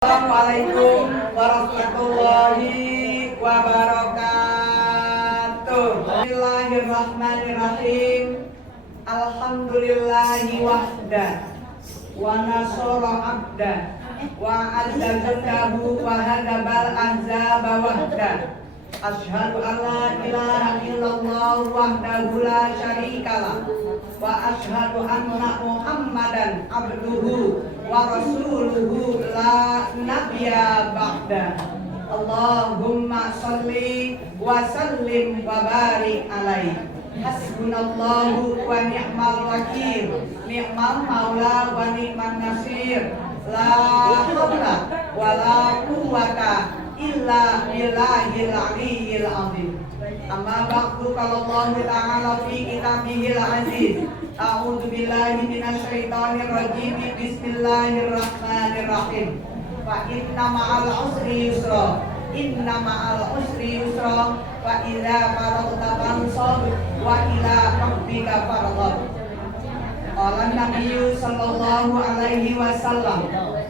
Assalamualaikum warahmatullahi wabarakatuh. Bismillahirrahmanirrahim. Alhamdulillahi wahda wa nasara abda wa azza jundahu wa hadabal ahzaba wahda. Asyhadu an la ilaha illallah wahdahu la syarikalah wa asyhadu anna Muhammadan abduhu wa rasuluhu la nabiyya ba'da. Allahumma sholli wa sallim wa barik alaihi. Hasbunallahu wa ni'mal wakil, ni'mal maula wa ni'man nasir. La haula wa la quwwata illa billahil aliyyil azim. Amma ba'du, qala Allah ta'ala fi kitabihil aziz. A'udzu billahi minasy syaithanir rajim. Bismillahirrahmanirrahim. Fa inna ma'al usri yusra. Inna ma'al usri yusra. Wa idza faragta fansab wa ila rabbika farghab. Qala Nabiyyu sallallahu alaihi wasallam,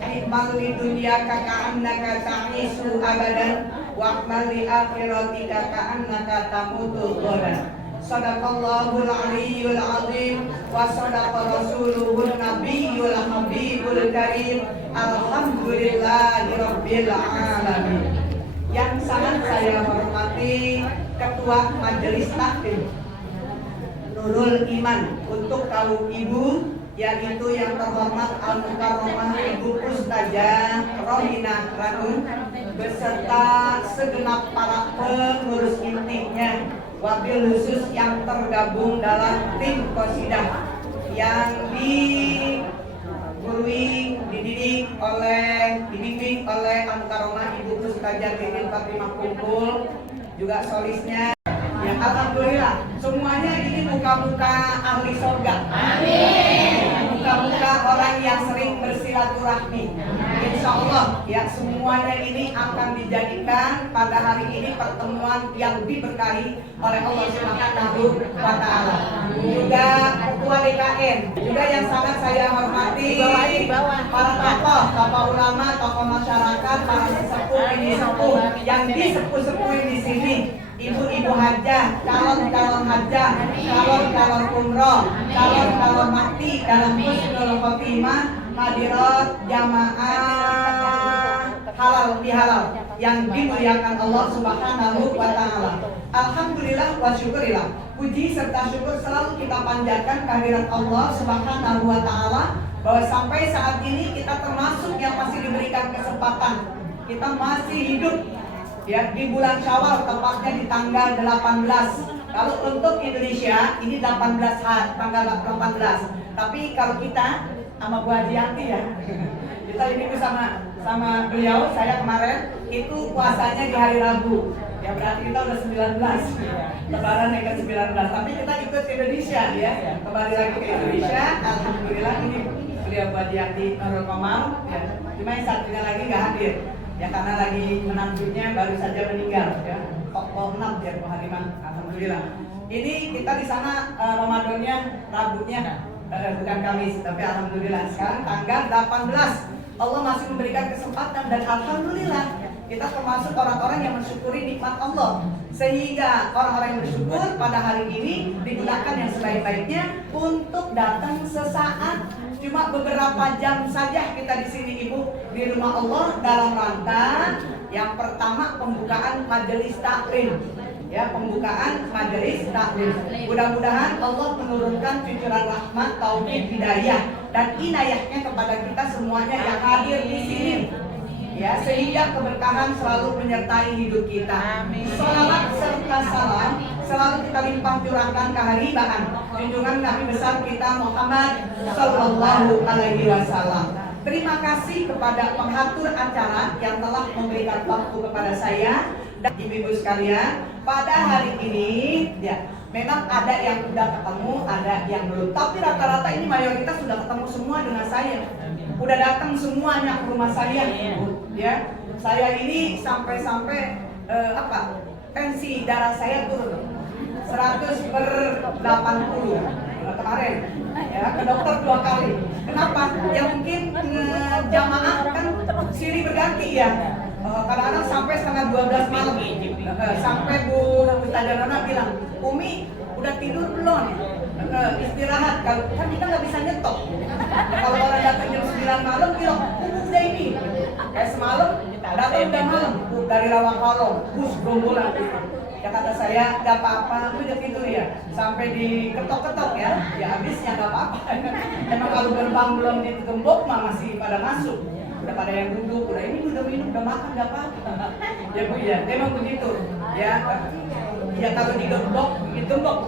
"Iqbal li dunyaka ka'annaka ta'isu abadan wa aqbal li akhiratika ka'annaka tamutu ghadan." Sadaqallahul aliyyul azim wa sadaqa rasuluhun nabiyyul habibul karim. Alhamdulillahi rabbil alamin. Yang sangat saya hormati Ketua Majelis Taklim Nurul Iman untuk kaum ibu, yaitu yang terhormat Al-Mukarramah Ibu Ustazah Rohina Ranun beserta segenap para pengurus intinya, wabil khusus yang tergabung dalam tim qasidah yang dibimbing oleh Al-Mukarramah Ibu Ustazah Titin Fatimah Kumpul, juga solisnya. Ya, alhamdulillah semuanya ini muka-muka ahli surga. Amin. Muka-muka orang yang sering bersilaturahmi. Insya Allah ya, semuanya ini akan dijadikan pada hari ini pertemuan yang diberkahi oleh Allah Subhanahu wa Ta'ala. Juga Ketua DKN, juga yang sangat saya hormati para tokoh ulama, tokoh masyarakat, para sesepuh ini sepuh yang disepuh-sepuhin di sini. Ibu-ibu hajah, calon-calon hajah, calon-calon umroh, calon-calon mati dalam husnul khotimah, hadirat jamaah halal bihalal yang dimuliakan Allah Subhanahu wa Ta'ala. Alhamdulillah wa syukurillah. Puji serta syukur selalu kita panjatkan kehadirat Allah Subhanahu wa Ta'ala, bahwa sampai saat ini kita termasuk yang masih diberikan kesempatan. Kita masih hidup ya di bulan Syawal, tepatnya di tanggal 18. Kalau untuk Indonesia ini 18 tanggal 18. Tapi kalau kita sama Bu Hajianti ya, kita ini sama beliau, saya kemarin itu puasanya di hari Rabu. Ya berarti kita udah 19. Lebaran yang ke-19. Tapi kita ikut ke Indonesia ya. Kembali lagi ke Indonesia. Alhamdulillah ini beliau Bu Hajianti Nurul Kamal ya. Cuma yang satunya lagi nggak hadir. Ya karena lagi menantunya baru saja meninggal ya. Pokok 6 ya Bu Halimah. Alhamdulillah. Ini kita di sana Ramadannya Rabunya bukan Kamis, tapi alhamdulillah sekarang tanggal 18. Allah masih memberikan kesempatan dan alhamdulillah kita termasuk orang-orang yang mensyukuri nikmat Allah, sehingga orang-orang yang bersyukur pada hari ini digunakan yang sebaik-baiknya untuk datang sesaat, cuma beberapa jam saja kita di sini Ibu di rumah Allah dalam rangka yang pertama pembukaan majelis taklim. Ya, pembukaan majelis taklim. Mudah-mudahan Allah menurunkan cucuran rahmat, taufik, hidayah dan inayahnya kepada kita semuanya yang hadir di sini. Ya, sehingga keberkahan selalu menyertai hidup kita. Salawat serta salam selalu kita limpah curahkan keharibaan junjungan Nabi besar kita Muhammad sallallahu alaihi wasallam. Terima kasih kepada pengatur acara yang telah memberikan waktu kepada saya dan ibu-ibu sekalian. Pada hari ini ya, memang ada yang sudah ketemu, ada yang belum. Tapi rata-rata ini mayoritas sudah ketemu semua dengan saya. Udah datang semuanya ke rumah saya. Ya, saya ini sampai tensi darah saya turun 100/80 kemarin ya, ke dokter 2 kali. Kenapa? Ya mungkin jamaah kan silih berganti. ya. Kadang-kadang sampai setengah 12 malam. Sampai Bu Ustazah Nona bilang, Umi udah tidur belum? Istirahat. Kalau kan kita nggak bisa nyetok. Kalau orang datang jam 9 malam bilang, udah ini. Kayak semalam datang udah malam dari Rawakalong, bus gerombolan. Ya kata saya, gak apa-apa, lu udah tidur ya. Sampai diketok-ketok ya habisnya gak apa-apa. Emang kalau gerbang belum digembok mah masih pada masuk. Udah pada yang duduk, udah ini udah minum, udah makan gak apa-apa. Ya Bu ya, memang begitu. Ya kalau digembok,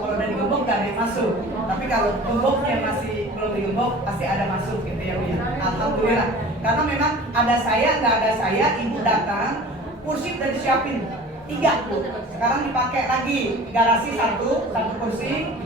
kalau udah digembok gak ada yang masuk. Tapi kalau gemboknya masih belum digembok, pasti ada masuk gitu ya Bu ya. Alhamdulillah. Karena memang ada saya, gak ada saya, ibu datang, kursi udah disiapin 3 Bu. Sekarang dipakai lagi garasi satu kursi,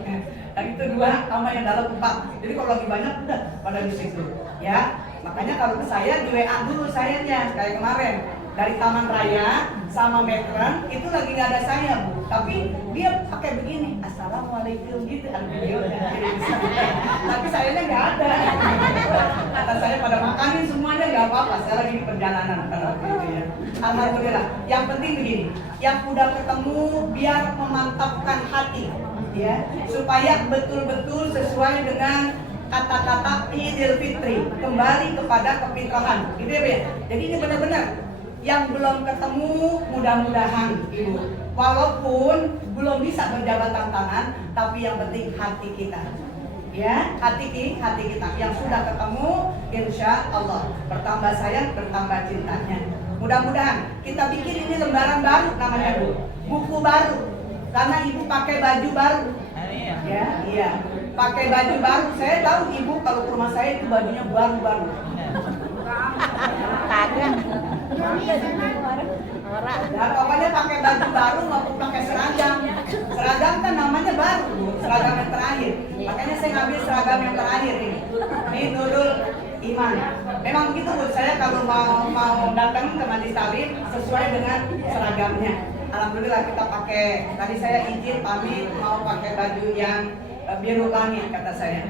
dan itu 2 sama yang dalam 4. Jadi kalau lagi banyak udah pada di situ ya. Makanya kalau ke saya di WA dulu sayanya, kayak kemarin dari Taman Raya sama Metron itu lagi nggak ada saya Bu, tapi dia pakai begini, Assalamualaikum gitu ada videonya. Tapi sayanya nggak ada. Kata saya pada makanin semuanya nggak apa-apa, saya lagi di perjalanan gitu ya. Alhamdulillah. Yang penting begini, yang udah ketemu biar memantapkan hati ya, supaya betul-betul sesuai dengan kata-kata Idul Fitri, kembali kepada kefitrahan gitu ya. Jadi ini benar-benar yang belum ketemu mudah-mudahan Ibu, walaupun belum bisa berjabat tangan, tapi yang penting hati kita ya, hati kita yang sudah ketemu, insya Allah bertambah sayang, bertambah cintanya. Mudah-mudahan kita bikin ini lembaran baru namanya Bu, buku baru, karena Ibu pakai baju baru ya, iya pakai baju baru. Saya tahu Ibu kalau ke rumah saya itu bajunya baru-baru. Kagak. Nah, pokoknya pakai baju baru maupun pakai seragam. Seragam kan namanya baru, seragam yang terakhir. Makanya saya ngambil seragam yang terakhir ini. Ini Nurul Iman. Memang begitu Bu, saya kalau mau datang ke Majlis Taklim sesuai dengan seragamnya. Alhamdulillah kita pakai. Tadi saya izin pamit mau pakai baju yang biru langit kata saya.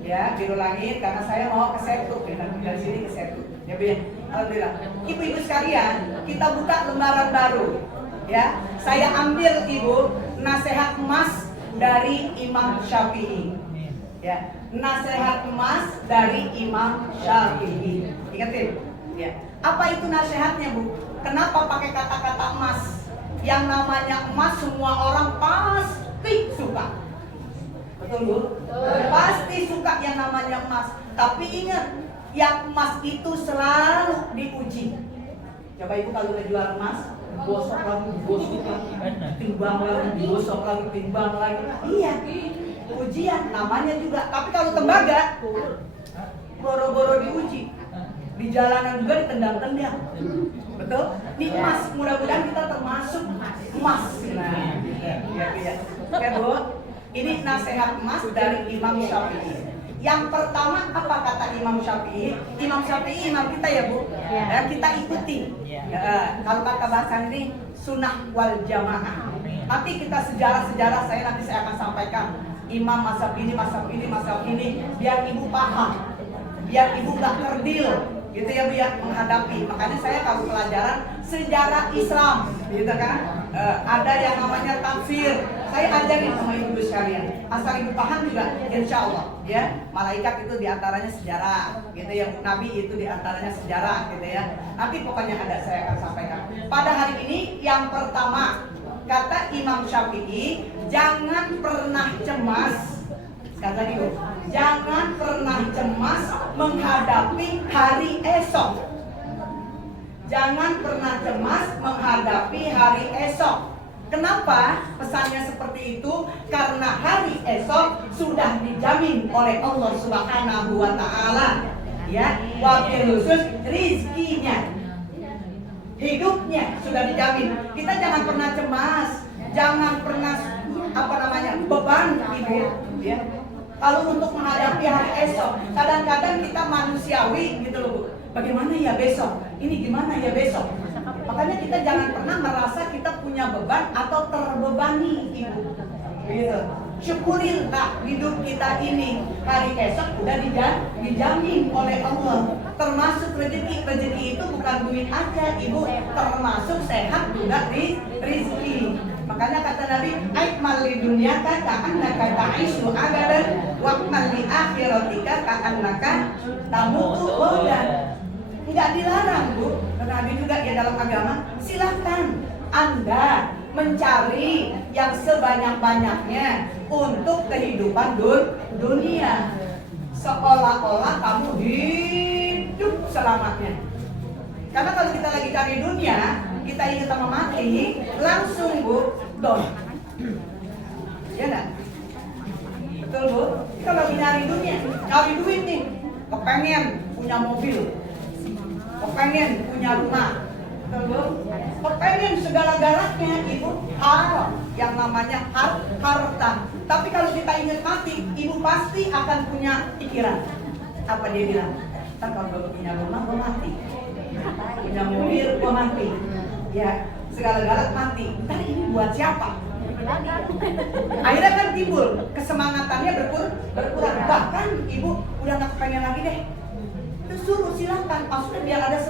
Ya, biru langit karena saya mau ke Setu, dari sini ke Setu. Ya, Bu. Alhamdulillah. Ibu-ibu sekalian, kita buka lembaran baru. Ya, saya ambil Ibu nasihat emas dari Imam Syafi'i. Ya, nasihat emas dari Imam Syafi'i. Ingatin, ya. Apa itu nasihatnya, Bu? Kenapa pakai kata-kata emas? Yang namanya emas semua orang pasti suka. Betul Bu? Pasti suka yang namanya emas. Tapi ingat, yang emas itu selalu diuji. Coba Ibu kalau ngejual emas, gosok lagi, timbang lagi, gosok lagi, timbang lagi. Iya, ujian namanya juga. Tapi kalau tembaga, boro-boro diuji. Di jalanan juga ditendang-tendang. Betul? Ini emas, mudah-mudahan kita termasuk emas. Nah, ya. Oke Bu, ini nasihat emas dari Imam Syafi'i. Yang pertama apa kata Imam Syafi'i? Imam Syafi'i imam kita ya Bu, dan kita ikuti. Kalau kata bahasa ini sunnah wal jamaah. Nanti kita sejarah-sejarah nanti saya akan sampaikan. Imam mazhab ini, biar Ibu paham, biar Ibu gak kerdil, gitu ya Bu ya, menghadapi. Makanya saya kalau pelajaran sejarah Islam, gitu kan, ada yang namanya tafsir. Saya ajarin sama ibu sekalian. Asal Ibu paham juga, insya Allah ya. Malaikat itu diantaranya sejarah, gitu ya. Nabi itu diantaranya sejarah, gitu ya. Nanti pokoknya saya akan sampaikan. Pada hari ini yang pertama kata Imam Syafi'i, jangan pernah cemas. Sekali lagi Bu, jangan pernah cemas menghadapi hari esok. Jangan pernah cemas menghadapi hari esok. Kenapa pesannya seperti itu? Karena hari esok sudah dijamin oleh Allah Subhanahu wa Ta'ala, ya, wabil khusus rizkinya, hidupnya sudah dijamin. Kita jangan pernah cemas, jangan pernah beban Ibu, ya. Kalau untuk menghadapi hari esok, kadang-kadang kita manusiawi gitu loh Bu. Bagaimana ya besok? Ini gimana ya besok? Makanya kita jangan pernah merasa kita punya beban atau terbebani Ibu. Gitu. Syukurilah hidup kita ini, hari esok udah dijamin oleh Allah. termasuk rezeki. Rezeki itu bukan duit aja, ibu, termasuk sehat juga rezeki. Makanya kata Nabi, "Aikmal li dunyaka ka'annaka ta'ishu abadan wa akmal li akhiratika ka'annaka tamutu ghadan." Enggak dilarang, Bu. Kata Nabi juga ya dalam agama, silahkan Anda mencari yang sebanyak-banyaknya untuk kehidupan dunia, seolah-olah kamu hidup selamanya. Karena kalau kita lagi cari dunia, kita ingat sama mati, langsung Bu, down. Ya enggak? Betul Bu? Kita lagi nyari dunia, cari duit nih, kepengen punya mobil, kepengen punya rumah, betul Bu? Kepengen segala-galanya, Ibu, haram yang namanya harta. Tapi kalau kita ingat mati, Ibu pasti akan punya pikiran. Apa dia bilang? Ntar kalau punya rumah, gue mati. Punya mobil, gue mati. Ya, segala-gala mati. Ntar ini buat siapa? Akhirnya kan timbul kesemangatannya berkurang. Bahkan Ibu udah gak kepengen lagi deh. Terus suruh silakan, maksudnya biar ada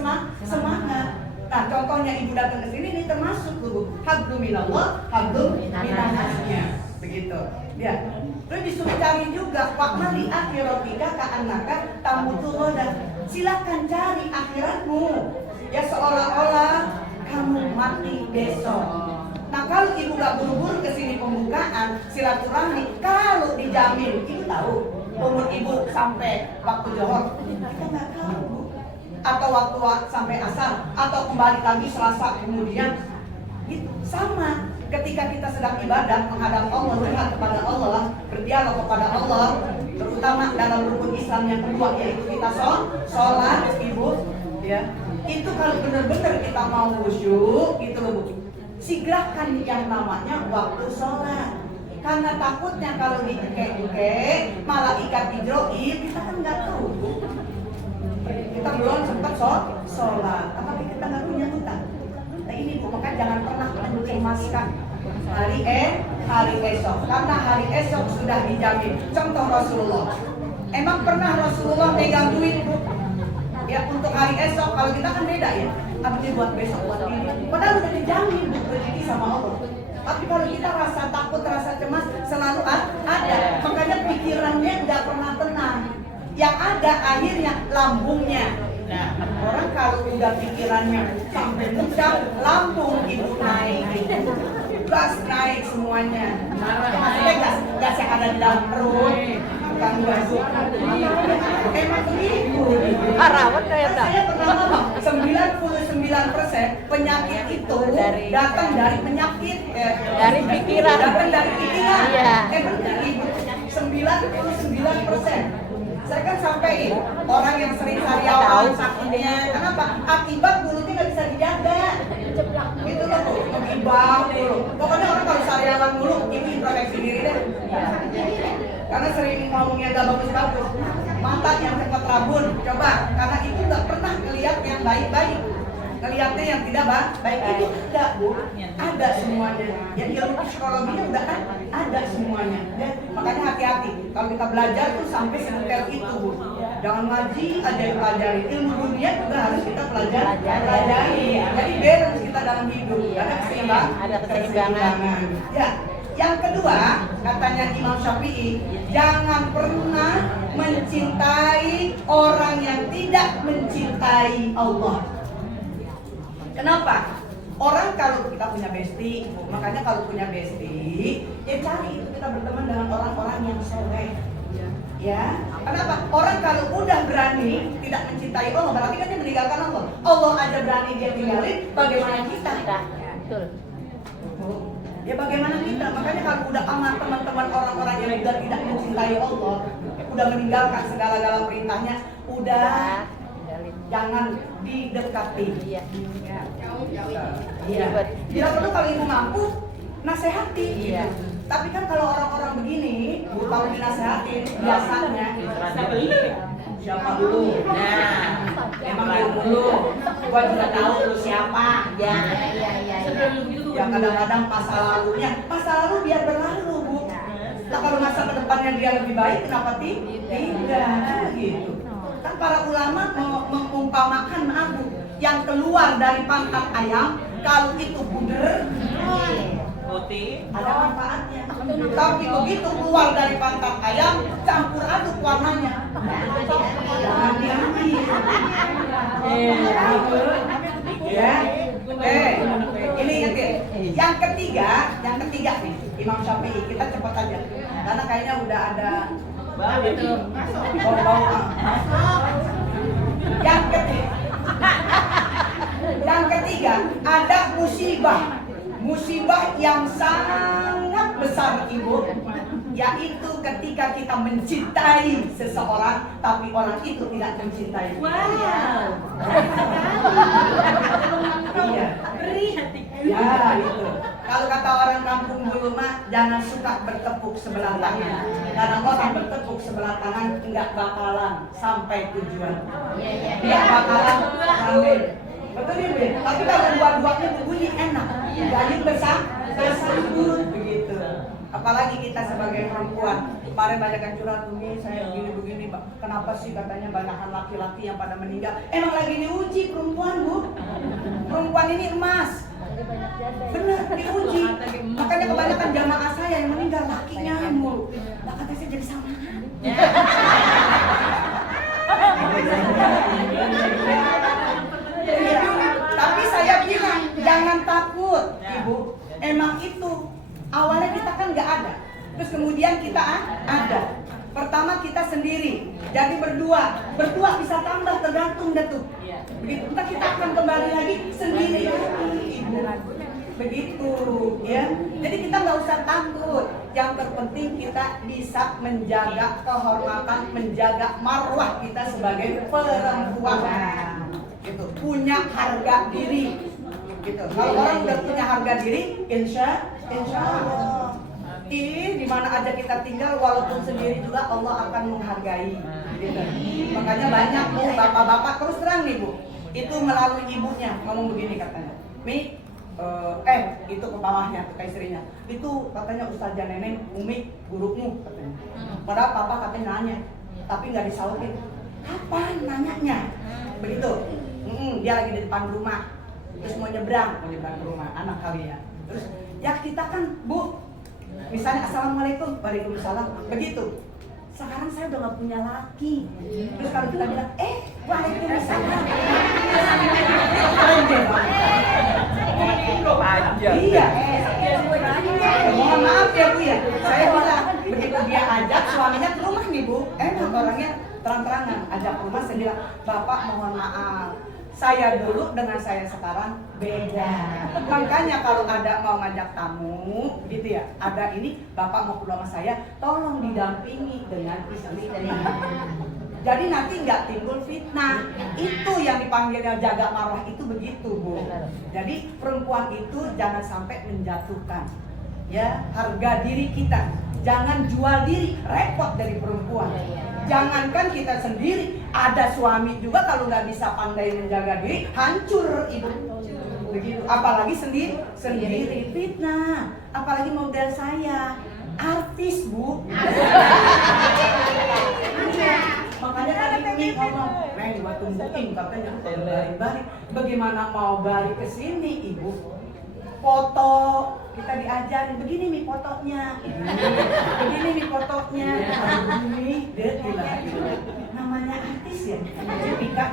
semangat. Nah, contohnya Ibu datang ke sini ini termasuk Bu. Hablum minallah, hablum minannasnya. Begitu. Ya. Terus disuruh cari juga waqma li akhiratika ka'annaka tamutu ghadan. Silakan cari akhiratmu. Ya seolah-olah kamu mati besok. Nah, kalau Ibu gak buru-buru ke sini pembukaan silaturahmi, kalau dijamin Ibu tahu umur Ibu sampai waktu Johor, kita nggak tahu Bu. Atau waktu sampai asar, atau kembali lagi Selasa kemudian, itu sama. Ketika kita sedang ibadah menghadap Allah, curhat kepada Allah, berdialog kepada Allah, terutama dalam rukun Islam yang kedua yaitu kita sholat, Ibu, ya. Itu kalau benar-benar kita mau khusyuk, itu loh Bu. Sigrakan yang namanya waktu sholat. Karena takutnya kalau dikek-kek, malaikat Jibril, kita kan nggak tahu Bu. Kita belum sempat sholat, tapi kita nggak punya hutang. Nah ini Bu, maka jangan pernah mencemaskan hari esok, karena hari esok sudah dijamin. Contoh Rasulullah, emang pernah Rasulullah pegang duit Bu? Ya untuk hari esok, kalau kita kan beda ya. Apa dia buat besok, buat ini? Padahal udah dijamin Bu rezeki sama Allah. Tapi kalau kita rasa takut, rasa cemas selalu ada. Makanya pikirannya nggak pernah tenang. Yang ada akhirnya lambungnya. Nah, orang kalau udah pikirannya sampai puncak, lambung Ibu naik, gas naik semuanya. Maksudnya gas yang ada di dalam perut, bukan gas. Emang begitu. Rawat kayak tak. Saya pernah ngomong 99% penyakit itu datang dari penyakit, Dari pikiran. datang dari pikiran. Iya. Benar Ibu. 99%. Saya kan sampai orang yang sering sariawan sakitnya, kenapa? Akibat mulutnya nggak bisa dijaga. Itu loh Bu, mengimbau mulu. Pokoknya orang kalau sariawan mulu, Ibu introspeksi diri deh. Karena sering ngomongnya nggak bagus-bagus. Mata yang cepat rabun, coba. Karena itu nggak pernah ngelihat yang baik-baik. Ngelihatnya yang tidak baik itu ada Bu, ada semuanya. Yang ilmu psikologinya udah ada semuanya. Ya, makanya hati-hati kalau kita belajar tuh sampai sedetail itu Bu. Jangan ngaji aja yang pelajari, ilmu dunia juga harus kita pelajari. Jadi balance kita dalam hidup, ada keseimbangan. Ya, yang kedua katanya Imam Syafi'i, jangan pernah mencintai orang yang tidak mencintai Allah. Kenapa? Orang kalau kita punya bestie, makanya kalau punya bestie, ya cari itu kita berteman dengan orang-orang yang soleh. Ya, kenapa? Orang kalau udah berani tidak mencintai Allah, berarti kan dia meninggalkan Allah. Allah aja berani dia tinggalin, bagaimana kita? Betul. Ya bagaimana kita? Makanya kalau udah aman teman-teman orang-orang yang udah tidak mencintai Allah, udah meninggalkan segala-gala perintahnya, udah jangan didekati. Iya. Iya. Bila perlu kalau Ibu mampu nasihati. Iya. Tapi kan kalau orang-orang begini, kalau dinasehatin biasanya siapa dulu? Nah, emang dulu. Gua juga tahu lu siapa. Ya. Ya kadang-kadang masa lalu biar berlalu Bu. Nah kalau masa kedepannya dia lebih baik, kenapa tidak? Gitu. Kan para ulama mengumpamakan maaf Bu, yang keluar dari pangkal ayam kalau itu puder Putih. ada manfaatnya. Tapi begitu keluar dari pangkal ayam campur aduk warnanya. Jangan diambil. Ya. Ini ingat ya. Yang ketiga nih, Imam Syafi'i. Kita cepat aja. Karena kayaknya udah ada bau-bau. Yang ketiga ada musibah yang sangat besar Ibu, yaitu ketika kita mencintai seseorang tapi orang itu tidak mencintai kita. Iya. Ya itu. Kalau kata orang kampung dulu mah jangan suka bertepuk sebelah tangan. Karena orang bertepuk sebelah tangan enggak bakalan sampai tujuan. Enggak bakalan sampai. Betul ya, Bu? Tapi kalau dua-duanya berbunyi enak. Gayung bersambut begitu. Apalagi kita sebagai perempuan. Kemarin banyak yang curhat, Umi, saya begini-begini, kenapa sih katanya banyakan laki-laki yang pada meninggal? Emang lagi diuji perempuan, Bu. Perempuan ini emas. Benar, diuji. Makanya kebanyakan jamaah saya yang meninggal lakinya mulu. Lah katanya saya jadi sama. Iya. Tapi saya bilang jangan takut, Ibu. Emang itu awalnya kita kan nggak ada. Terus kemudian kita ada. Pertama kita sendiri, jadi berdua bisa tambah tergantung dah tuh. Begitu entah kita akan kembali lagi sendiri lagi, Ibu. Begitu, ya. Jadi kita nggak usah takut. Yang terpenting kita bisa menjaga kehormatan, menjaga marwah kita sebagai perempuan. Gitu. Punya harga diri. Gitu. Kalau orang udah punya harga diri, insya Allah. Di mana aja kita tinggal, walaupun sendiri juga Allah akan menghargai. Gitu. Makanya banyak Bu, bapak-bapak terus terang nih Bu, itu melalui ibunya ngomong begini katanya, Mi, itu ke bawahnya, ke istrinya, itu katanya Ustazah Neneng, Umi, gurumu katanya. Padahal papa katanya nanya, tapi nggak disautin. Kapan nanyanya? Begitu. Dia lagi di depan rumah, terus mau nyebrang ke rumah anak kali ya. Terus ya kita kan Bu, misalnya assalamualaikum, waalaikumsalam, begitu. Sekarang saya udah nggak punya laki. Terus kalau kita bilang, waalaikumsalam. Iya. Mohon maaf ya Bu ya. Saya bilang begitu dia ajak suaminya ke rumah nih Bu, orangnya terang-terangan ajak ke rumah, saya bilang, Bapak mohon maaf. Saya dulu dengan saya sekarang beda. Makanya kalau ada mau ngajak tamu, gitu ya, ada ini, Bapak mau keluar sama saya, tolong didampingi dengan istri. Jadi nanti nggak timbul fitnah. Itu yang dipanggilnya jaga marwah itu begitu Bu. Jadi perempuan itu jangan sampai menjatuhkan ya harga diri kita. Jangan jual diri, repot dari perempuan. Jangankan kita sendiri, ada suami juga kalau nggak bisa pandai menjaga diri, hancur Ibu. Begitu. Apalagi sendiri fitnah. Apalagi model saya, artis Bu. Makanya tadi Umi ngomong, Neng gua tungguin katanya balik. Bagaimana mau balik ke sini Ibu? Foto kita diajarin begini nih fotonya, begini nih fotonya, begini deh namanya artis ya, cipika.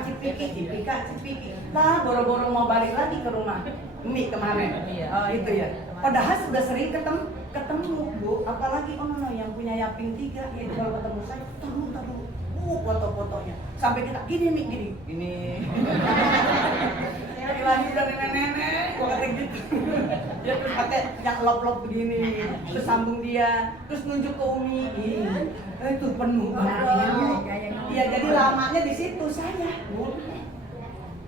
Lah boro-boro mau balik lagi ke rumah Umi kemarin, gitu ya. Padahal sudah sering ketemu Bu, apalagi yang punya Yaping 3 ya, kalau ketemu saya taruh foto-fotonya sampai kita gini. Lagi dari nenek, gua kata gitu. Dia terus pakai yang lop-lop begini, terus sambung dia, terus nunjuk ke Umi. Itu penuh banget. Iya, jadi lamanya di situ saya, Bu.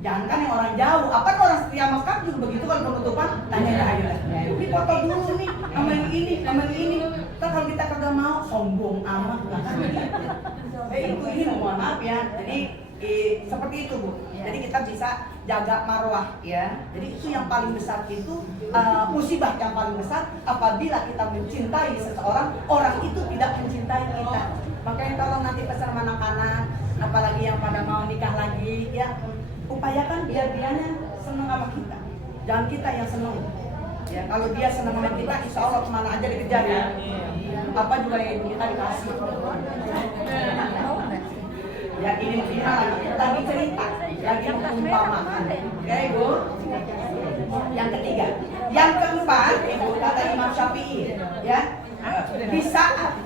Jangan kan yang orang jauh, apa orang setia Mekah juga begitu kalau penutupan tanya aja. Ini foto dulu nih, sama yang ini. Kan kalau kita kagak mau sombong amat lah kan. Ini mohon maaf ya. Jadi seperti itu Bu. Jadi kita bisa jaga marwah ya. Jadi itu yang paling besar itu musibah yang paling besar apabila kita mencintai seseorang, orang itu tidak mencintai kita. Makanya tolong nanti pesan anak-anak apalagi yang pada mau nikah lagi, ya upayakan biar dianya seneng sama kita, jangan kita yang seneng. Ya kalau dia seneng sama kita, insya Allah kemana aja dikejar ya. Apa juga yang kita dikasih. Ya ini lagi cerita, lagi mengumpamakan. Oke Bu. Yang ketiga, yang keempat, Ibu kata Imam Syafi'i, ya di saat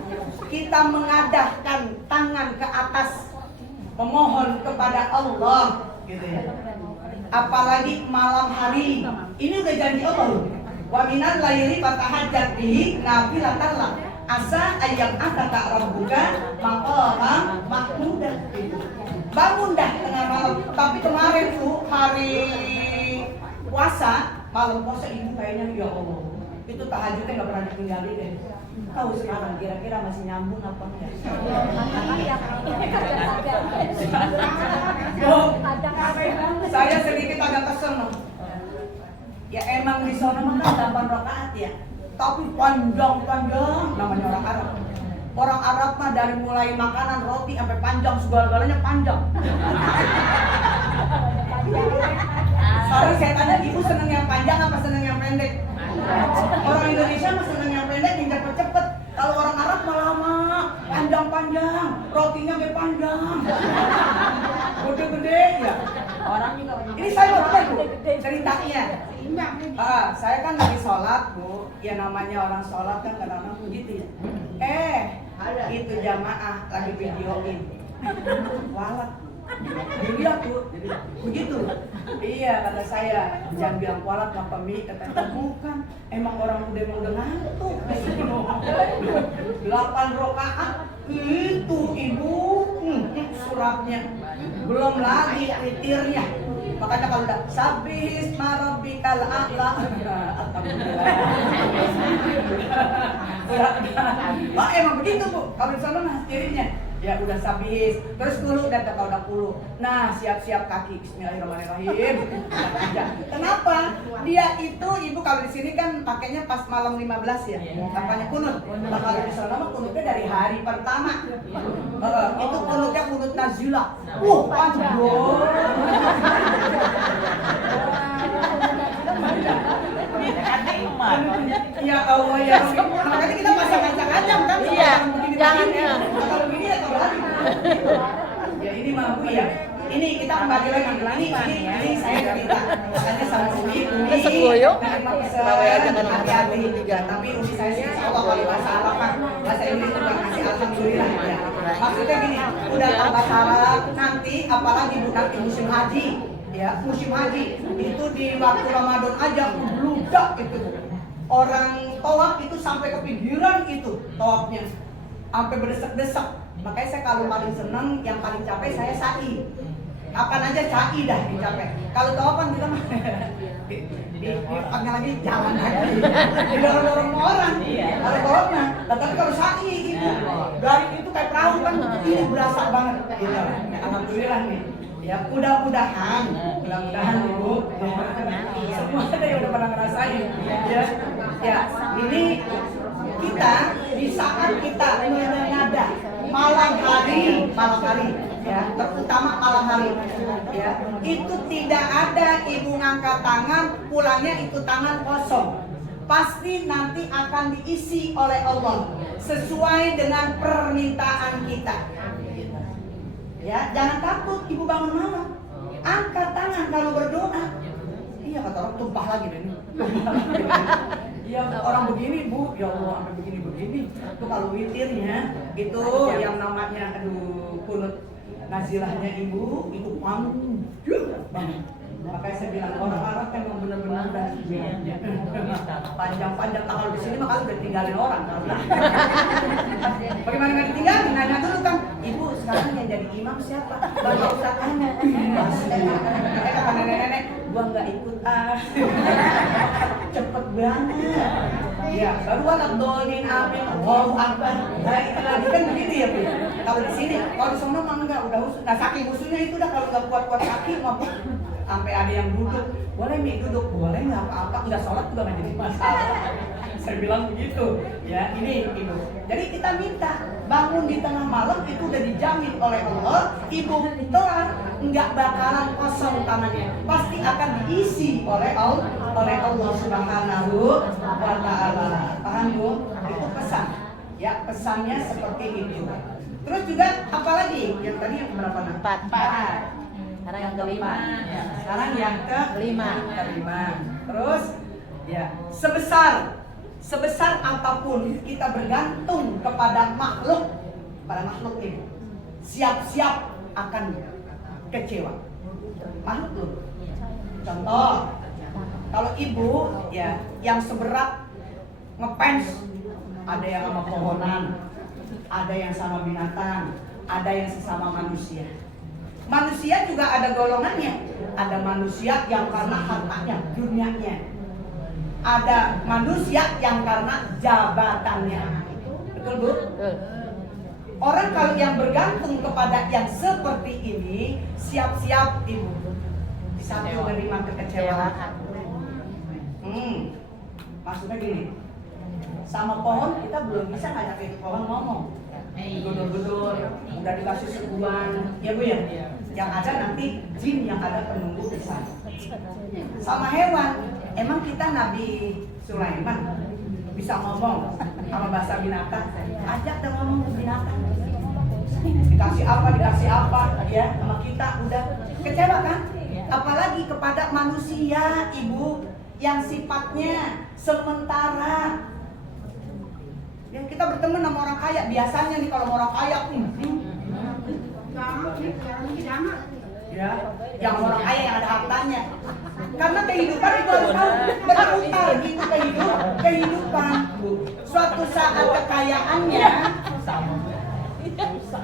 kita mengadahkan tangan ke atas memohon kepada Allah, gitu ya. Apalagi malam hari, ini udah janji Allah. Wa minal laili fatahajjat bihi nafilatan lak asa ayyam ataka rabbuka maqama mahmudah. Bangun dah tengah malam. Tapi kemarin tuh hari puasa, malam puasa Ibu kayaknya ya Allah, itu tahajudnya nggak pernah ditinggalin deh. Tahu sekarang kira-kira masih nyambung apa enggak? Saya sedikit agak kesel. Ya emang di sana mah kan 8 rakaat ya, tapi panjang-panjang namanya orang Arab. Orang Arab mah dari mulai makanan roti sampai panjang segala-galanya panjang. Sorry saya tanya, Ibu seneng yang panjang apa seneng yang pendek? Orang Indonesia mah seneng yang pendek yang cepet-cepet. Kalau orang Arab mah lama, panjang-panjang, rotinya gede panjang, gede-gede ya. Orang juga banyak. Ini saya mau Bu, ceritanya. Saya kan lagi sholat Bu, ya namanya orang sholat kan kadang-kadang begitu ya. Itu jamaah lagi videoin, walat. Dilihat tuh, begitu. Iya kata saya, jangan bilang kualat apa mi, kata bukan. Emang orang udah ngantuk. 8 rakaat itu Ibu, suratnya belum lagi witirnya. Makanya kalau udah sabis marabikal a'la, oh emang begitu Bu, kalau di sana nah cirinya. Ya udah sabis, terus dulu dan udah puluh. Nah siap-siap kaki, Bismillahirrahmanirrahim. Kenapa? Dia itu Ibu kalau di sini kan pakainya pas malam 15 ya, apanya kunut. Nah kalau di sana mah kunutnya dari hari pertama. Itu kunutnya kunut nazilah. Panjang. Ya Allah ya Rabbi. Makanya kita pasang-pasang kan. Iya. Jangan ya. Kalau begini ya kalau lagi. Ya ini mah Bu ya. Ini kita kembali lagi. Ini saya cerita. Makanya sama Umi. Sekoyok. Hati-hati. Tapi Umi saya sih Allah kalau bahasa Arab kan. Bahasa Inggris juga kasih alhamdulillah ya. Maksudnya gini, udah bahasa Arab nanti apalagi Bu nanti musim haji. Ya, musim haji itu di waktu Ramadan aja bludak itu. Orang tawaf itu sampai ke pinggiran itu tawafnya. Sampai berdesak-desak. Makanya saya kalau paling seneng, yang paling capek saya sa'i. Kapan aja sa'i dah dicapai. Kalau tawafan kita mah dipakai lagi jalan aja. Didorong-dorong orang. Kalau tawaf mah, tapi kalau sa'i itu dari itu kayak perahu kan ini berasa banget. Gitu. Alhamdulillah nih. Ya mudah-mudahan Ibu semua ada yang udah pernah ngerasain ya ini kita di saat kita menada malam hari ya terutama malam hari ya itu tidak ada Ibu ngangkat tangan pulangnya itu tangan kosong, pasti nanti akan diisi oleh Allah sesuai dengan permintaan kita. Ya, jangan takut Ibu bangun malam. Angkat tangan kalau berdoa. Iya kata orang tumpah lagi deh. Ya orang begini Bu, ya Allah sampai begini. Itu kalau witirnya itu yang namanya kunut nazilahnya Ibu itu panjang banget. Makanya saya bilang orang Arab kan memang benar-benar panjang-panjang. Kalau di sini mah kalau udah tinggalin orang. Bagaimana nggak ditinggalin? Nanya dulu kan, Ibu sekarang yang jadi imam siapa? Bapak Ustaz Anda. Kata nenek-nenek, gua nggak ikut cepet banget. Ya, baru anak dolin amin, Allahu Akbar. Nah itu lagi kan begitu ya Bu. Kalau di sini, kalau di sana mah enggak udah usul. Nah saking usulnya itu udah kalau nggak kuat-kuat kaki maupun sampai ada yang duduk, boleh Mi duduk, boleh nggak apa-apa, nggak sholat juga nggak jadi masalah. Saya bilang begitu. Ya, ini ibu. Jadi kita minta bangun di tengah malam itu udah dijamin oleh Allah. Ibu telan nggak bakalan kosong tangannya. Pasti akan diisi oleh Allah Subhanahu wa Ta'ala. Paham Bu? Itu pesan. Ya, pesannya seperti itu. Terus juga apalagi? Yang tadi yang berapa? Empat. Sekarang yang kelima. Ya, sekarang yang Kelima. kelima. Terus ya, sebesar apapun kita bergantung kepada makhluk ini, siap-siap akan kecewa. Makhluk loh. Contoh, kalau ibu ya yang seberat ngefans, ada yang sama pohonan, ada yang sama binatang, ada yang sesama manusia. Manusia juga ada golongannya. Ada manusia yang karena hartanya, dunianya. Ada manusia yang karena jabatannya. Betul Bu? Betul. Orang kalau yang bergantung kepada yang seperti ini, siap-siap ibu bisa menerima kekecewaan. Maksudnya gini, sama pohon kita belum bisa ngajakin pohon ngomong. Gedor-gedor, udah dikasih sebulan, ya Bu ya. Yang ada nanti jin yang ada penunggu di sana. Sama hewan, emang kita Nabi Sulaiman bisa ngomong sama bahasa binatang? Ajak dong ngomong ke binatang. Dikasih apa ya sama kita udah kecewa kan? Apalagi kepada manusia ibu yang sifatnya sementara. Yang kita berteman sama orang kaya, biasanya nih kalau orang kaya ya, yang orang kaya yang ada hartanya. Karena kehidupan itu harus tahu berputar gitu kehidupan. Suatu saat kekayaannya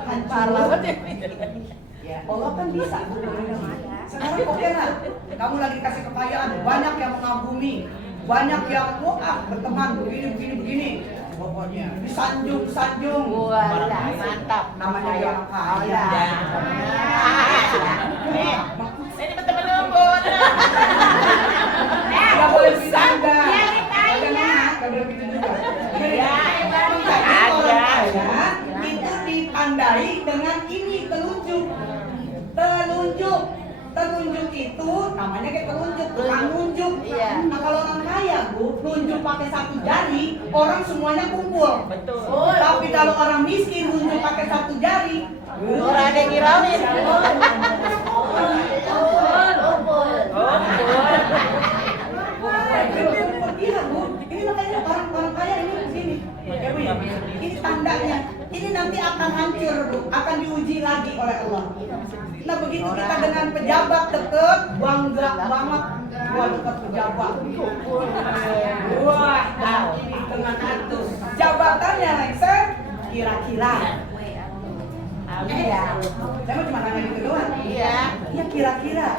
hancur. Ya, Allah kan bisa. Sekarang oke lah, kamu lagi dikasih kekayaan, banyak yang mengagumi, banyak yang berteman begini. Pokoknya disanjung. Wah, mantap. Namanya orang kaya. Ini teman-teman lembut. Gak boleh bercanda. Gak boleh begitu juga. Orang kaya itu ditandai dengan ini telunjuk. Telunjuk itu namanya kayak telunjuk, tukang nunjuk. Iya. Nah kalau orang kaya Bu, nunjuk pakai satu jari, orang semuanya kumpul. Betul. Tapi kalau orang miskin nunjuk pakai satu jari, Orang ada yang ngirauin. Iya Bu, ini makanya orang kaya ini begini. Ya Bu ya, ini tandanya. Ini nanti akan hancur Bu, akan diuji lagi oleh Allah. Nah begitu kita dengan pejabat deket, bangga banget. Gua deket pejabat. Wah, ini dengan atus. Jabatannya lengser, kira-kira. Iya. Saya mau cuma nanya gitu doang. Iya. Iya kira-kira.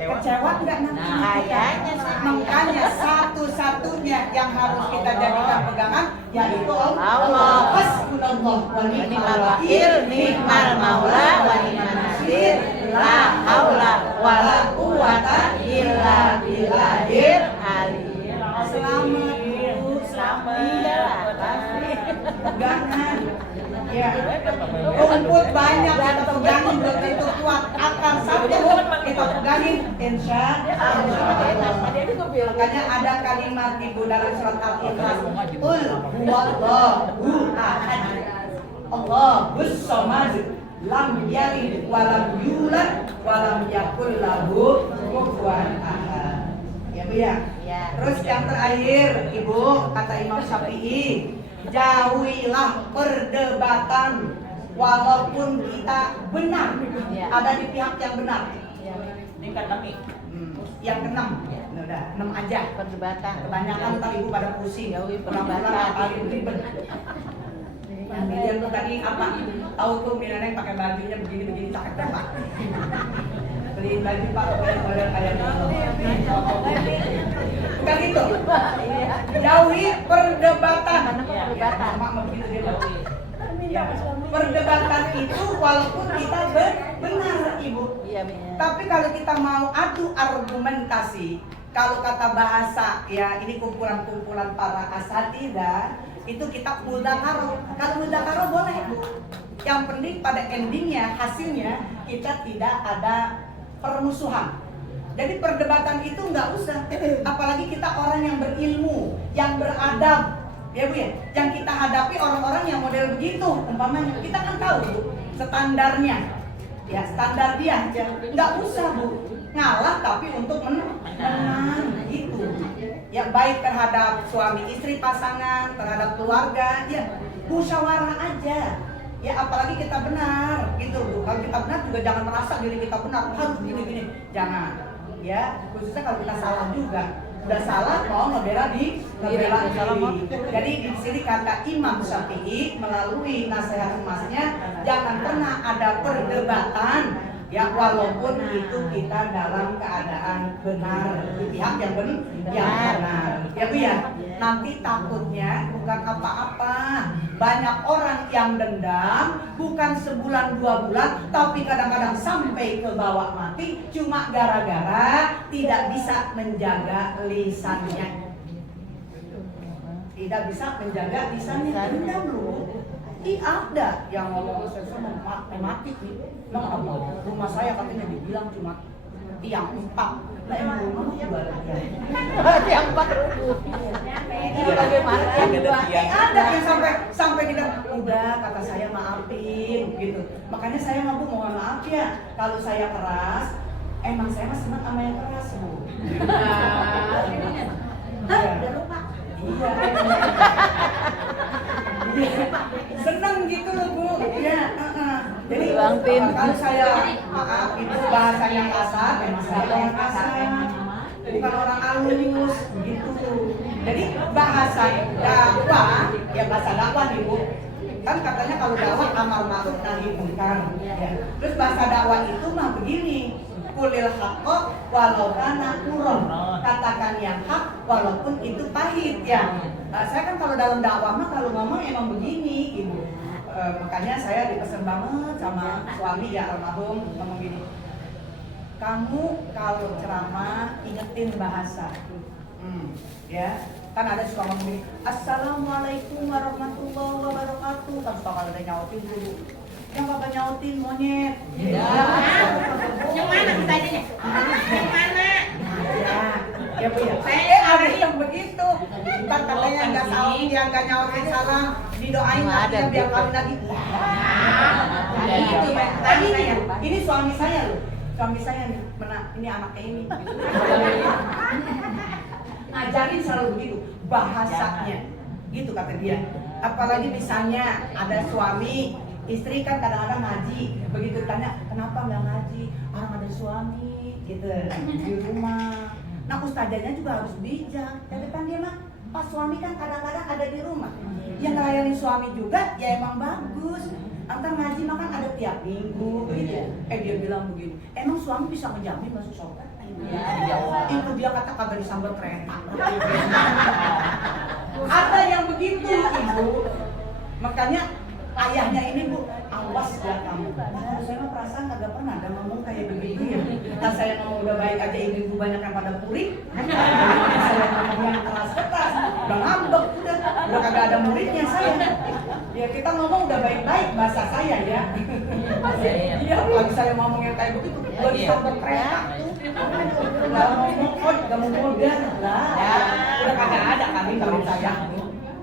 Kecewa nggak nanti? Kayaknya sih. Makanya satu-satunya yang harus kita jadikan pegangan yaitu Allah. Hasbunallah wa ni'mal wakil, ni'mal maula wa ni'man nasir. La haula wa la quwata illa billahil aliyyil azim. Selamat Bu, Selamat. Iya, pasti. pegangan. Ya, rumput banyak kita pegangin belum tentu kuat. Akar satu kita pegangin, insya Allah. Makanya ada kalimat ibu dalam surat Al-Ikhlas. Qul huwallahu ahad. Allahus samad. Lam yalid wa lam yulad wa lam yakul lahu kufuwan ahad. Ya Bu ya. Ya. Terus yang terakhir, Ibu, kata Imam Syafi'i, jauhilah perdebatan walaupun kita benar, Ya. ada di pihak yang benar. Tingkat kami. Yang keenam, nah, udah 6 aja. Perdebatan. Kebanyakan ntar Ibu pada pusing, Jauhi pernah perdebatan. paling ribet. Dia tuh tadi apa? Tahu tuh Minaneng pakai bajunya begini cakep Pak. Beliin baju Pak, model kayak gitu. Bukan gitu. Jauhi perdebatan. Perdebatan. Mak mau begitu dia jauhi. Ya. Perdebatan itu walaupun kita benar Ibu. Iya, Mi. Tapi kalau kita mau adu argumentasi, kalau kata bahasa ya ini kumpulan-kumpulan para asatidah, itu kita mudzakarah. Kalau mudzakarah boleh, Bu. Yang penting pada endingnya, hasilnya kita tidak ada permusuhan. Jadi perdebatan itu nggak usah. Apalagi kita orang yang berilmu, yang beradab, ya Bu ya. Yang kita hadapi orang-orang yang model begitu, umpamanya kita kan tahu Bu, standarnya. Ya standar dia aja. Nggak usah Bu ngalah tapi untuk menang gitu. Ya baik terhadap suami istri pasangan, terhadap keluarga, ya musyawarah aja. Ya apalagi kita benar gitu Bu. Kalau kita benar juga jangan merasa diri kita benar harus gini-gini. Jangan. Ya, khususnya kalau kita salah juga. Udah salah mau ngebela diri. Jadi di sini kata Imam Syafi'i melalui nasihat emasnya, jangan pernah ada perdebatan ya walaupun itu kita dalam keadaan benar di pihak yang benar ya Bu ya. Nanti takutnya bukan apa-apa, banyak orang yang dendam bukan sebulan 2 bulan tapi kadang-kadang sampai ke bawah mati cuma gara-gara tidak bisa menjaga lisannya. Tidak bisa menjaga lisannya. Dendam loh. Ada yang ngomong saya mati nih. Rumah saya katanya dibilang cuma tiang 4. Lah emang rumah juga ada Tiang 4 rubuh. Iya, bagaimana yang dua? Ada yang sampai bilang udah kata saya maafin gitu. Makanya saya mohon maaf ya kalau saya keras. Emang saya mah senang sama yang keras Bu. Udah lupa. Iya. Seneng gitu loh Bu. Iya. Jadi kalau saya maaf itu bahasa yang kasar, memang saya yang kasar. Bukan orang halus gitu. Jadi bahasa dakwah, ya bahasa dakwah nih Bu. Kan katanya kalau dakwah amar ma'ruf nahi munkar. Ya. Terus bahasa dakwah itu mah begini. Qulil haqqo walau kana murran. Katakan yang hak walaupun itu pahit ya. Saya kan kalau dalam dakwah mah kalau ngomong emang begini Ibu. Makanya saya dipesan banget sama suami ya almarhum ngomong gini. Kamu kalau ceramah ingetin bahasa. Ya. Kan ada suka ngomong gini, Assalamualaikum warahmatullahi wabarakatuh. Kan suka kalau ada nyautin dulu. Yang kakak nyautin monyet. Yang mana pertanyaannya? Yang mana? Ya Bu ya. Ada yang begitu. Ntar katanya nggak salah, yang nggak nyautin salam, didoain nanti yang biar kawin lagi. Gitu. Tadi ini suami saya loh. Suami saya nih, ini anaknya ini. Ngajarin selalu begitu bahasanya. Gitu kata dia. Apalagi misalnya ada suami, istri kan kadang-kadang ngaji, begitu tanya kenapa nggak ngaji, orang ada suami gitu di rumah. Nah ustazahnya juga harus bijak, jadi kan dia mah pas suami kan kadang-kadang ada di rumah, yang ngelayanin suami juga ya emang bagus. Antar ngaji mah kan ada tiap minggu gitu. Dia bilang begini, emang suami bisa menjamin masuk surga? Itu dia kata kagak disambar kereta. Ada yang begitu Ibu. Makanya ayahnya ini Bu, awas ya kamu. Nah, saya mah perasaan kagak pernah ada ngomong kayak begitu ya. Nah saya ngomong udah baik aja ibu banyak yang pada puring. Saya ngomong yang keras-keras, udah ngambek udah kagak ada muridnya saya. Ya kita ngomong udah baik-baik bahasa saya ya. Iya, kalau saya ngomong yang kayak begitu, udah disambar kereta tuh. Udah ngomong kok, udah mau modern lah. Udah kagak ada kami kalau saya.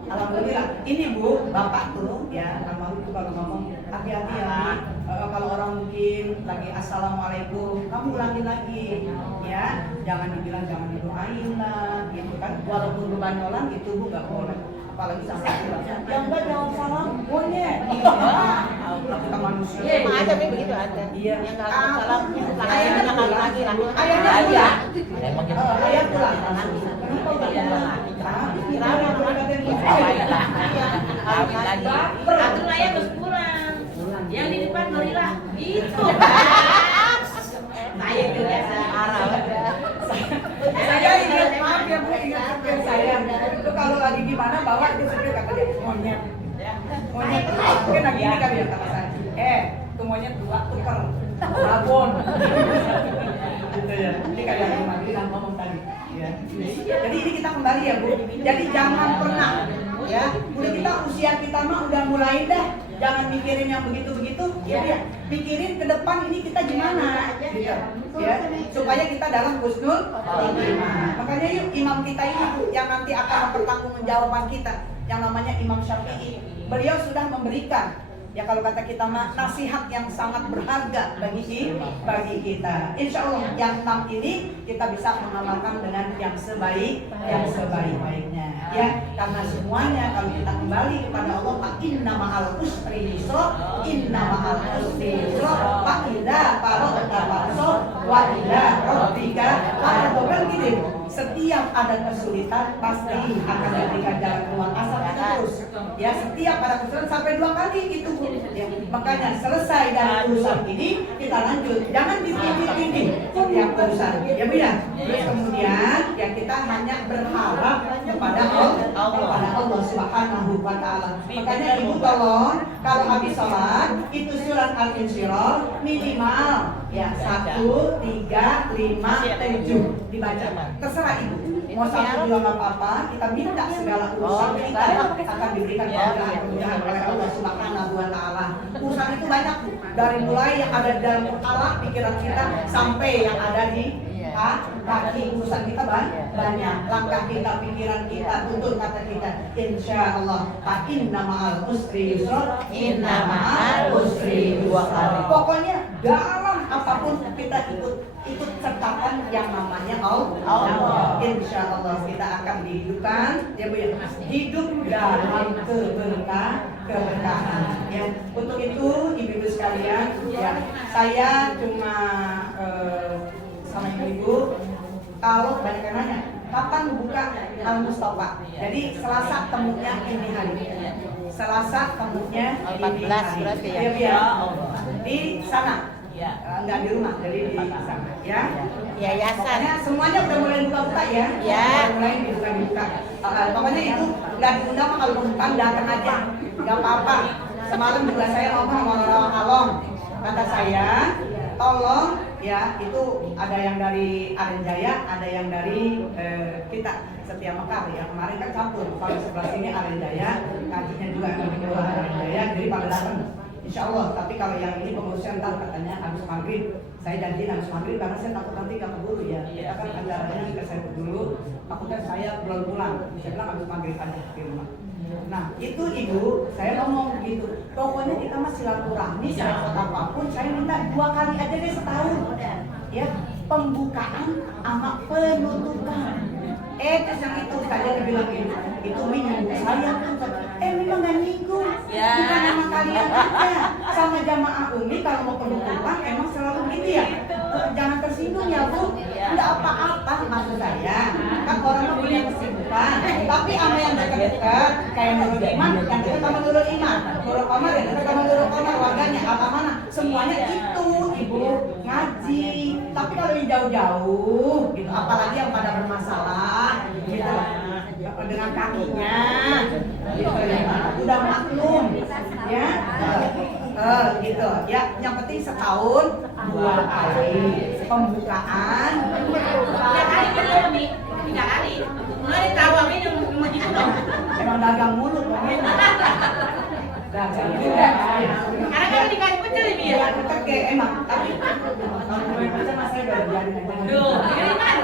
Alhamdulillah. Ini Bu, Bapak tuh ya, almarhum tuh kalau ngomong hati-hati ya. Kalau orang mungkin lagi assalamualaikum, kamu ulangi lagi ya. Jangan dibilang jangan didoain lah gitu kan. Walaupun kebanyolan itu Bu nggak boleh. Apalagi sama bilang, yang enggak jawab salam monyet. Iya. Kita manusia. Iya, emang ada begitu ada. Iya. Yang nggak salam, Ayahnya laki lagi. Ayahnya pulang. Emang gitu. Ayah pulang. Kenapa kalian lagi? Kira-kira Kawin lagi. Atur ayah terus pulang. Yang di depan gorila. Itu. Saya itu biasa. Saya ingat, maaf ya Bu, ingat supir saya. Itu kalau lagi di mana bawa itu supir kata dia monyet. Monyet mungkin lagi ini kali ya kata saya. Tuh monyet 2 tuker. Babon. Gitu ya. Ini kayak yang Mbak bilang ngomong tadi. Ya. Jadi ini kita kembali ya Bu. Jadi jangan pernah ya. Udah kita usia kita mah udah mulai dah. Jangan mikirin yang begitu-begitu. Ya. Pikirin ke depan ini kita gimana. Gitu. Ya. Supaya kita dalam husnul khotimah. Makanya yuk imam kita ini Bu yang nanti akan mempertanggungjawaban kita. Yang namanya Imam Syafi'i. Beliau sudah memberikan ya kalau kata kita mah nasihat yang sangat berharga bagi kita. Insya Allah yang 6 ini kita bisa mengamalkan dengan yang sebaik-baiknya. Ya, karena semuanya kalau kita kembali kepada Allah, inna ma'al usri yusra, inna ma'al usri yusra, fa idza faragta fansab wa ila rabbika farghab. Kan gitu. Setiap ada kesulitan pasti akan diberikan jalan keluar, asal kita terus. Ya, setiap ada kesulitan sampai 2 kali itu. Ya, makanya selesai dari urusan ini kita lanjut. Jangan ditindih-tindih setiap urusan. Ya Bu ya. Terus kemudian ya kita hanya berharap kepada Allah Subhanahu wa taala. Makanya Ibu tolong kalau habis sholat itu surat Al-Insyirah minimal ya 1, 3, 5, 7 dibaca. Terserah Ibu. Mau 1 juga nggak apa-apa. Kita minta segala urusan kita akan diberikan kemudahan oleh Allah Subhanahu wa taala. Urusan itu banyak dari mulai yang ada di dalam kepala pikiran kita sampai yang ada di kaki. Urusan kita banyak. Langkah kita, pikiran kita, tutur kata kita. Insya Allah. Inna ma'al usri yusra, inna ma'al usri yusra. Pokoknya dalam apapun kita ikut sertakan yang namanya Allah. Insya Allah kita akan dihidupkan ya Bu ya. Hidup dalam keberkahan. Ya. Untuk itu ibu-ibu sekalian ya, saya cuma sama ibu-ibu kalau banyak yang nanya kapan buka Al-Mustafa. Jadi Selasa temunya ini hari. Selasa temunya 14 berarti ya. Iya. Di sana. Enggak di rumah, jadi di sana ya. Yayasan. Pokoknya semuanya udah mulai buka-buka ya. Ya. Udah mulai dibuka-buka. Pokoknya itu nggak diundang kalau bukan datang aja. Nggak apa-apa. Semalam juga saya ngomong sama orang Along. Kata saya, tolong ya itu ada yang dari Arenjaya, ada yang dari kita Setia Mekar ya. Kemarin kan campur. Kalau sebelah sini Arenjaya, kajinya juga dari keluar Arenjaya, jadi pada datang. Insya Allah, tapi kalau yang ini pengurusnya ntar katanya habis maghrib. Saya janji habis maghrib karena saya takut nanti nggak keburu ya. Kita kan acaranya kita saya dulu, takutnya saya belum pulang. Saya bilang habis maghrib aja di rumah. Nah itu Ibu, saya ngomong begitu. Pokoknya kita masih silaturahmi, saya apapun, saya minta 2 kali aja deh setahun. Ya, pembukaan sama penutupan. Terus yang itu tadi dibilang itu minggu saya tuh. Memang nggak minggu, bukan sama kalian aja, sama jamaah umi kalau mau penutupan emang selalu gitu ya. Jangan tersinggung ya Bu, nggak apa-apa maksud saya. Kan orang mah punya kesibukan, tapi sama yang dekat-dekat kayak Nurul Iman, yang dekat sama Nurul Iman, Nurul Komar yang dekat sama Nurul Komar, warganya mana semuanya itu Ibu ngaji. Tapi kalau yang jauh-jauh gitu, apalagi yang pada bermasalah gitu dengan kakinya gitu ya, udah maklum ya gitu ya. Yang penting setahun 2 kali pembukaan. 3 kali kan Umi? 3 kali. Mulai tahu Umi mau gitu dong. Emang dagang mulut pengen. Dagang juga. Karena kan dikasih pecel ini ya. Iya, keke emang. Tapi kalau main pecel mas saya udah biarin aja. Duh, ini kan.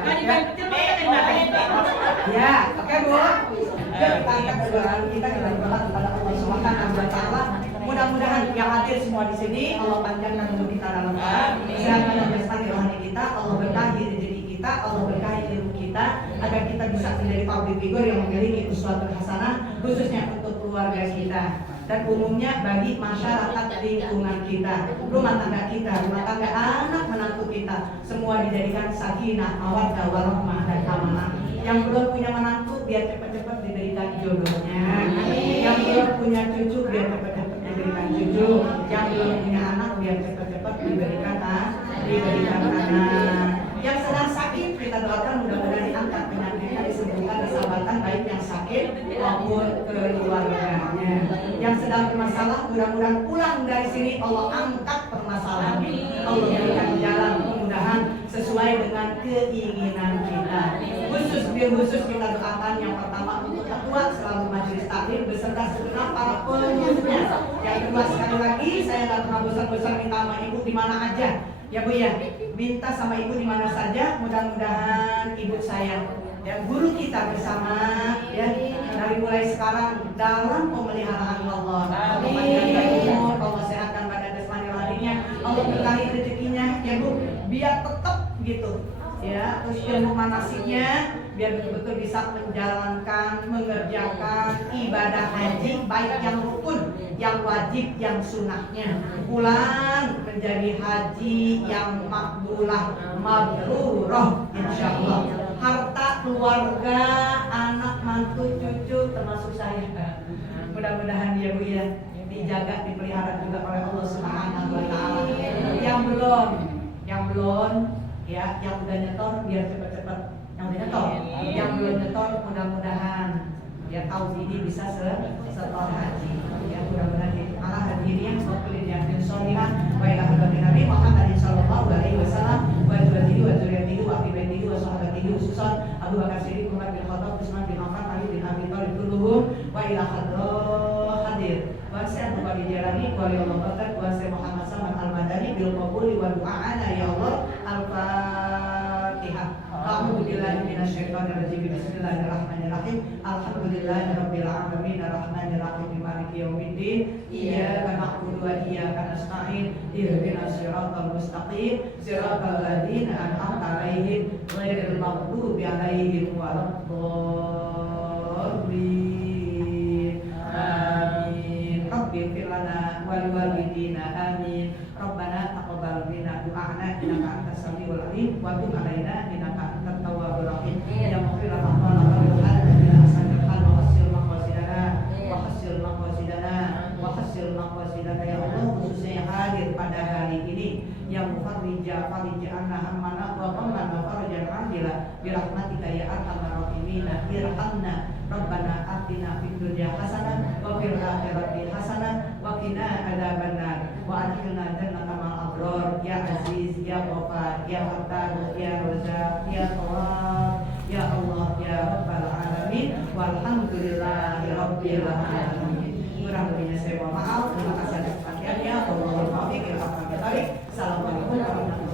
Kalau dikasih pecel mah kan makan. Ya, oke Bu. Yuk kita angkat doaan kita berdoa kepada Allah Subhanahu wa taala. Mudah-mudahan yang hadir semua di sini Allah panjangkan umur kita dalam kesehatan dan prestasi rohani kita, Allah berkahi rezeki kita, Allah berkahi ilmu kita, agar kita bisa menjadi public figure yang memiliki uswatun hasanah khususnya untuk keluarga kita dan umumnya bagi masyarakat lingkungan kita, rumah tangga kita, rumah tangga anak menantu kita, semua dijadikan sakinah, mawaddah, warahmah dan amanah. Yang belum punya menantu biar cepat-cepat diberikan jodohnya. Yang belum punya cucu biar cepat-cepat diberikan cucu. Yang belum punya anak biar cepat-cepat diberikan anak. Yang sedang sakit kita doakan mudah-mudahan diangkat penyakitnya, disembuhkan, disabarkan baik yang sakit maupun keluarganya. Yang sedang bermasalah mudah-mudahan pulang dari sini Allah angkat permasalahan salamin. Allah berikan jalan kemudahan sesuai dengan keinginan kita. Khusus kita doakan yang pertama untuk ketua selalu majelis taklim beserta segenap para pengurusnya. Yang kedua, sekali lagi saya nggak pernah bosan-bosan minta sama ibu di mana aja, ya Bu ya. Minta sama ibu di mana saja, mudah-mudahan ibu saya dan guru kita bersama ya dari mulai sekarang dalam pemeliharaan Allah. Allah panjangkan umur, Allah sehatkan badan jasmani rohaninya, Allah berkahi rezekinya ya Bu, biar tetap gitu ya. Terus ilmu manasiknya biar betul-betul bisa menjalankan, mengerjakan ibadah haji baik yang rukun, yang wajib, yang sunnahnya. Pulang menjadi haji yang makbulah, mabrurah insyaallah. Harta keluarga, anak, mantu, cucu termasuk saya. Mudah-mudahan ya Bu ya dijaga, dipelihara juga oleh Allah Subhanahu wa taala. Yang belum ya, yang udah nyetor biar cepet-cepet. Yang belum nyetor mudah-mudahan ya tahu ini bisa setor haji. Ya mudah-mudahan ala hadirin yang wakilin yang solihah wa ila hadratin Nabi Muhammad sallallahu alaihi wasallam wa azwajihi wa dzurriyyatihi wa ahli baitihi wa sahabatihi khususan Abu Bakar Siddiq, Umar bin Khattab, Utsman bin Affan, Ali bin Abi Thalib kulluhum wa ila hadir wa sayyid Bukhari Jalani wa li Allah bakat wa sayyid Muhammad Salman Al-Madani bil qabuli wa du'ana ya Allah. Al-Fatihah. A'udzu billahi minasyaitonir rajim. Bismillahirrahmanirrahim. Alhamdulillahirabbil alamin arrahmanir rahim maliki yaumiddin. Iyyaka na'budu wa iyyaka nasta'in. Ihdinas siratal mustaqim. Siratal ladzina an'amta 'alaihim ghairil maghdubi 'alaihim waladdallin. Amin. Rabbighfir lana wa liwalidina amin. Rabbana taqabbal minna du'ana innaka antas samiul alim wa tub 'alaina innaka antat tawwabur rahim. Ya maghfir lana wa lana ya Allah, khususnya yang hadir pada hari ini yang mufarrija anna hammana wa qammana farajan adila birahmatika ya arhamar rahimin. Irhamna rabbana atina fid dunya hasanah wa fil akhirati hasanah wa qina adzabannar wa adkhilna jannata ma'al abrar ya aziz ya ghafar ya fattar ya razzaq ya tawwab ya Allah ya rabbal alamin walhamdulillahi rabbil alamin. Kurang lebihnya saya mohon maaf. Terima kasih atas perhatiannya. Assalamualaikum warahmatullahi wabarakatuh.